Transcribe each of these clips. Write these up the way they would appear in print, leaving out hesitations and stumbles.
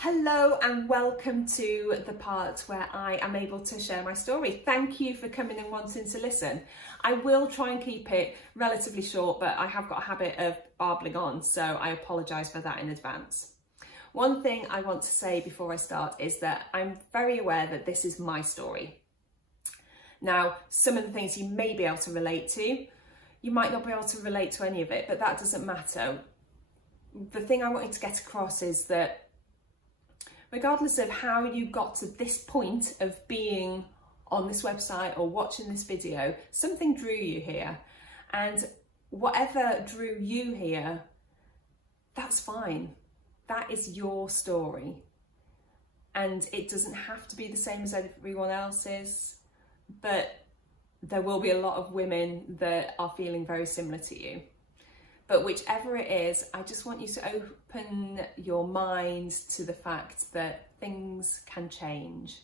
Hello and welcome to the part where I am able to share my story. Thank you for coming and wanting to listen. I will try and keep it relatively short, but I have got a habit of barbling on, so I apologise for that in advance. One thing I want to say before I start is that I'm very aware that this is my story. Now, some of the things you may be able to relate to, you might not be able to relate to any of it, but that doesn't matter. The thing I want you to get across is that regardless of how you got to this point of being on this website or watching this video, something drew you here. And whatever drew you here, that's fine. That is your story. And it doesn't have to be the same as everyone else's, but there will be a lot of women that are feeling very similar to you. But whichever it is, I just want you to open your mind to the fact that things can change.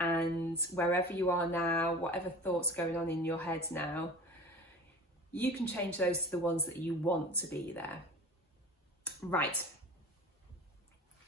And wherever you are now, whatever thoughts are going on in your head now, you can change those to the ones that you want to be there. Right.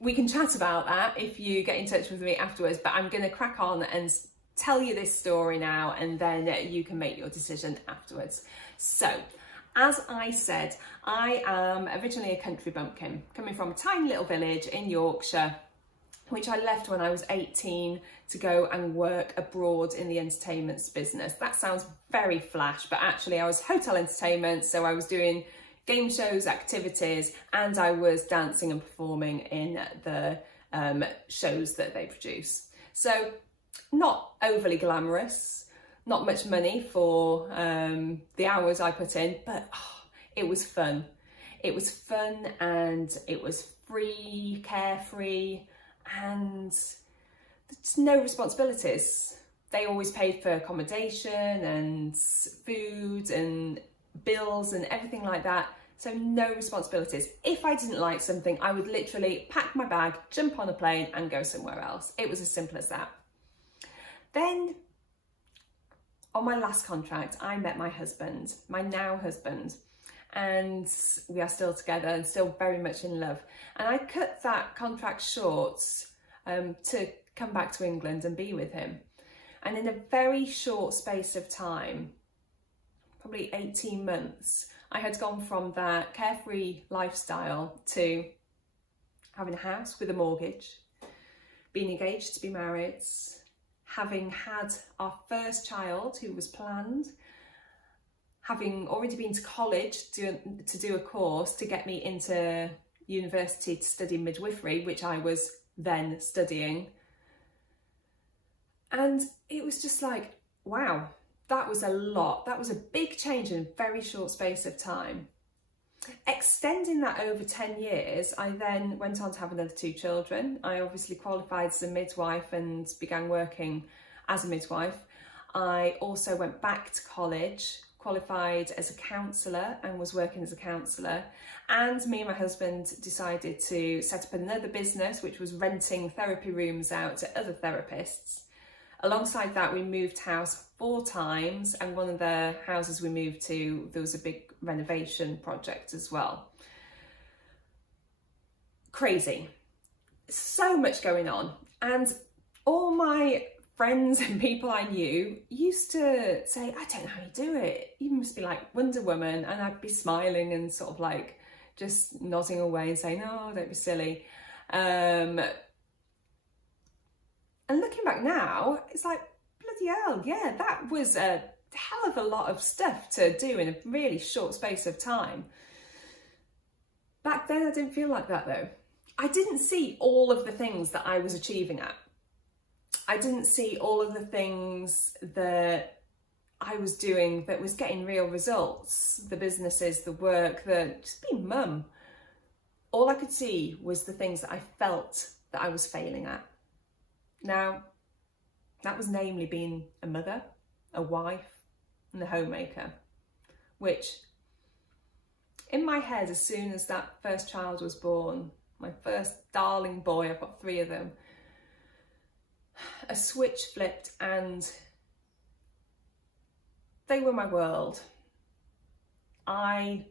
We can chat about that if you get in touch with me afterwards, but I'm going to crack on and tell you this story now, and then you can make your decision afterwards. So, as I said, I am originally a country bumpkin, coming from a tiny little village in Yorkshire, which I left when I was 18 to go and work abroad in the entertainment business. That sounds very flash, but actually I was hotel entertainment, so I was doing game shows, activities, and I was dancing and performing in the shows that they produce. So not overly glamorous, not much money for the hours I put in, but it was fun. It was fun and it was free, carefree, and there's no responsibilities. They always paid for accommodation and food and bills and everything like that. So no responsibilities. If I didn't like something, I would literally pack my bag, jump on a plane and go somewhere else. It was as simple as that. Then on my last contract, I met my husband, my now husband, and we are still together and still very much in love. And I cut that contract short to come back to England and be with him. And in a very short space of time, probably 18 months, I had gone from that carefree lifestyle to having a house with a mortgage, being engaged to be married, having had our first child who was planned, having already been to college to do a course to get me into university to study midwifery, which I was then studying. And it was just like, wow, that was a lot. That was a big change in a very short space of time. Extending that over 10 years, I then went on to have another 2 children. I obviously qualified as a midwife and began working as a midwife. I also went back to college, qualified as a counsellor and was working as a counsellor. And me and my husband decided to set up another business, which was renting therapy rooms out to other therapists. Alongside that, we moved house 4 times, and one of the houses we moved to, there was a big renovation project as well. Crazy. So much going on. And all my friends and people I knew used to say, I don't know how you do it. You must be like Wonder Woman. And I'd be smiling and sort of like just nodding away and saying, no, don't be silly. And looking back now, it's like, bloody hell, yeah, that was a hell of a lot of stuff to do in a really short space of time. Back then, I didn't feel like that though. I didn't see all of the things that I was achieving at. I didn't see all of the things that I was doing that was getting real results, the businesses, the work, just being mum. All I could see was the things that I felt that I was failing at. Now, that was namely being a mother, a wife, and a homemaker, which in my head, as soon as that first child was born, my first darling boy, I've got 3 of them, a switch flipped and they were my world. I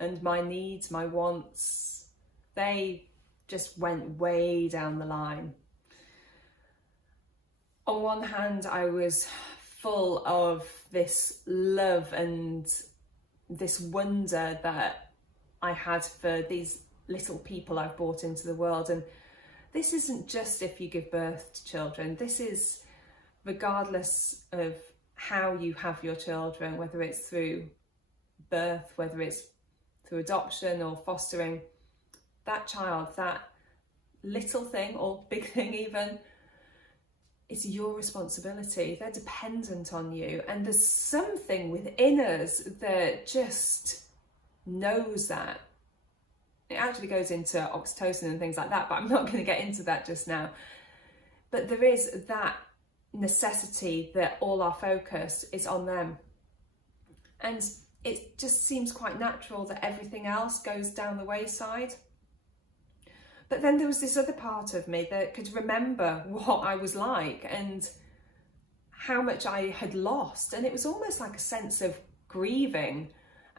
and my needs, my wants, they just went way down the line. On one hand, I was full of this love and this wonder that I had for these little people I've brought into the world. And this isn't just if you give birth to children. This is regardless of how you have your children, whether it's through birth, whether it's through adoption or fostering. That child, that little thing or big thing even, it's your responsibility. They're dependent on you. And there's something within us that just knows that. It actually goes into oxytocin and things like that, but I'm not going to get into that just now. But there is that necessity that all our focus is on them. And it just seems quite natural that everything else goes down the wayside. But then there was this other part of me that could remember what I was like and how much I had lost. And it was almost like a sense of grieving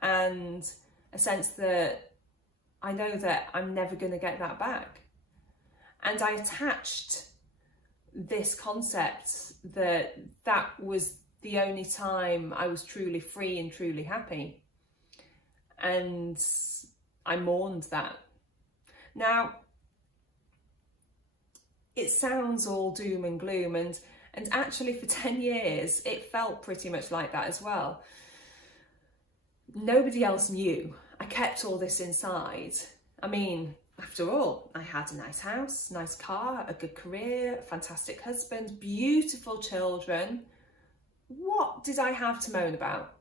and a sense that I know that I'm never going to get that back. And I attached this concept that that was the only time I was truly free and truly happy. And I mourned that. Now, it sounds all doom and gloom, and actually for 10 years it felt pretty much like that as well. Nobody else knew. I kept all this inside. I mean, after all, I had a nice house, nice car, a good career, fantastic husband, beautiful children. What did I have to moan about?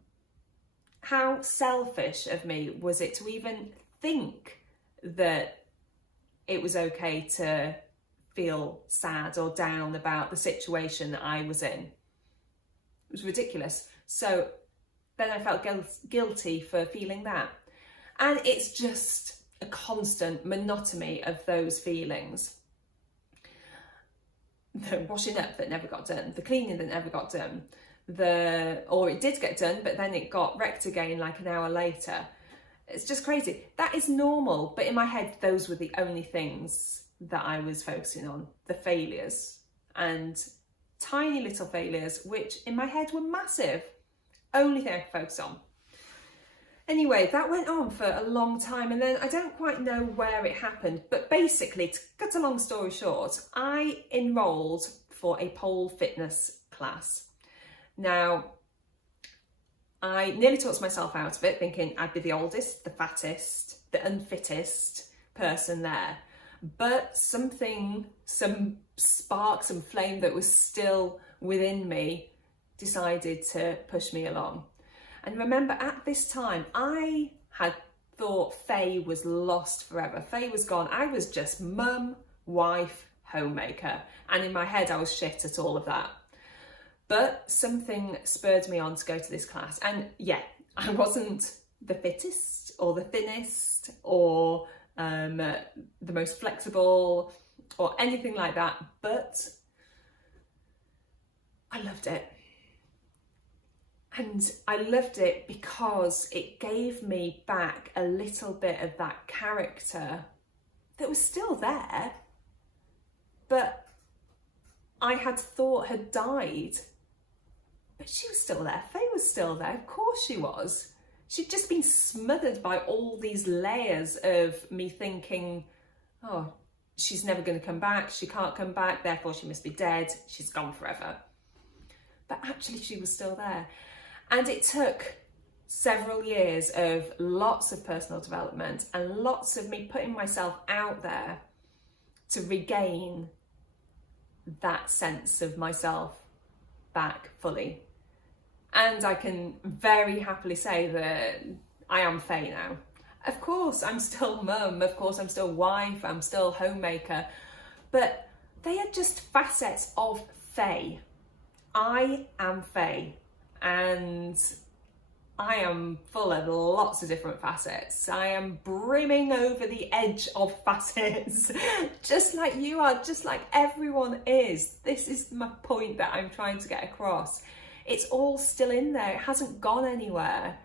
How selfish of me was it to even think that it was okay to feel sad or down about the situation that I was in? It was ridiculous. So then I felt guilty for feeling that. And it's just a constant monotony of those feelings. The washing up that never got done, the cleaning that never got done, or it did get done, but then it got wrecked again like an hour later. It's just crazy. That is normal, but in my head, those were the only things that I was focusing on, the failures, and tiny little failures, which in my head were massive. Only thing I could focus on. Anyway, that went on for a long time, and then I don't quite know where it happened, but basically, to cut a long story short, I enrolled for a pole fitness class. Now, I nearly talked myself out of it, thinking I'd be the oldest, the fattest, the unfittest person there. But something, some spark, some flame that was still within me decided to push me along. And remember, at this time, I had thought Faye was lost forever. Faye was gone. I was just mum, wife, homemaker. And in my head, I was shit at all of that. But something spurred me on to go to this class. And yeah, I wasn't the fittest or the thinnest or the most flexible or anything like that, but I loved it. And I loved it because it gave me back a little bit of that character that was still there, but I had thought had died. But she was still there. Faye was still there. Of course she was. She'd just been smothered by all these layers of me thinking, oh, she's never going to come back. She can't come back. Therefore, she must be dead. She's gone forever. But actually, she was still there. And it took several years of lots of personal development and lots of me putting myself out there to regain that sense of myself back fully. And I can very happily say that I am Faye now. Of course, I'm still mum. Of course, I'm still wife. I'm still homemaker. But they are just facets of Faye. I am Faye. And I am full of lots of different facets. I am brimming over the edge of facets, just like you are, just like everyone is. This is my point that I'm trying to get across. It's all still in there. It hasn't gone anywhere.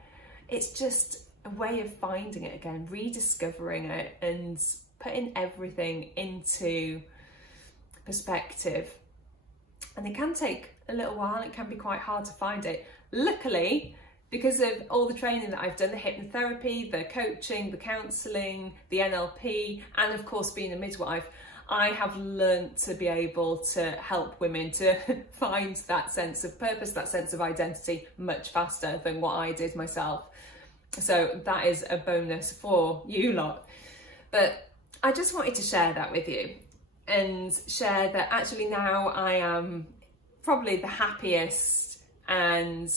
It's just a way of finding it again, rediscovering it and putting everything into perspective. And it can take a little while, it can be quite hard to find it. Luckily, because of all the training that I've done, the hypnotherapy, the coaching, the counselling, the NLP, and of course being a midwife, I have learned to be able to help women to find that sense of purpose, that sense of identity much faster than what I did myself. So that is a bonus for you lot. But I just wanted to share that with you and share that actually now I am probably the happiest, and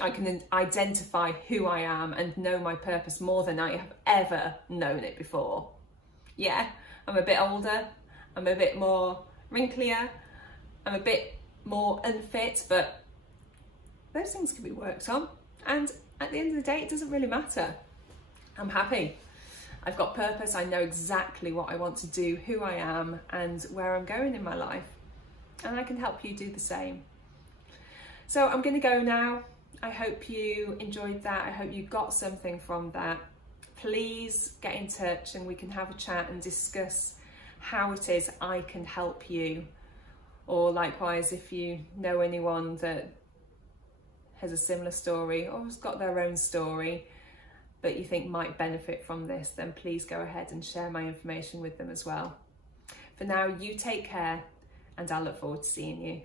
I can identify who I am and know my purpose more than I have ever known it before. Yeah, I'm a bit older, I'm a bit more wrinklier, I'm a bit more unfit, but those things can be worked on. And at the end of the day, it doesn't really matter. I'm happy. I've got purpose. I know exactly what I want to do, who I am, and where I'm going in my life. And I can help you do the same. So I'm going to go now. I hope you enjoyed that. I hope you got something from that. Please get in touch and we can have a chat and discuss how it is I can help you. Or likewise, if you know anyone that has a similar story or has got their own story that you think might benefit from this, then please go ahead and share my information with them as well. For now, you take care, and I look forward to seeing you.